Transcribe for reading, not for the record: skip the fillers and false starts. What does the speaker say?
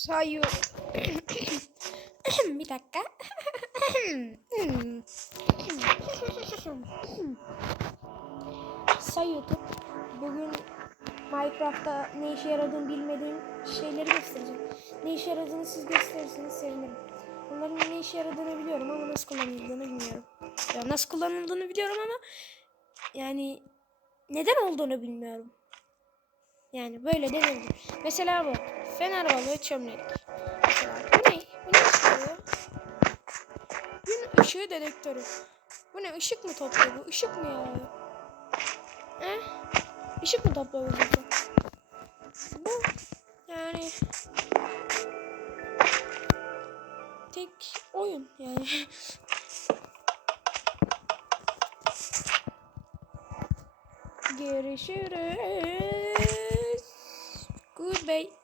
Sayı. Bir dakika. Say YouTube. Bugün Minecraft'ta ne işe yaradığını bilmediğim şeyleri göstereceğim. Ne işe yaradığını siz gösterirseniz sevinirim. Onların ne işe yaradığını biliyorum ama nasıl kullanıldığını bilmiyorum. Ya nasıl kullanıldığını biliyorum ama yani neden olduğunu bilmiyorum. Yani böyle denildi. Mesela bu. Fener balığı çömlelik. Mesela bu ne? Bu ne çıkıyor? Gün ışığı dedektörü. Bu ne? Işık mı topluyor bu? Işık mı ya? Işık mı topluyor bu? Bu yani tek oyun yani. Görüşürüz. Goodbye.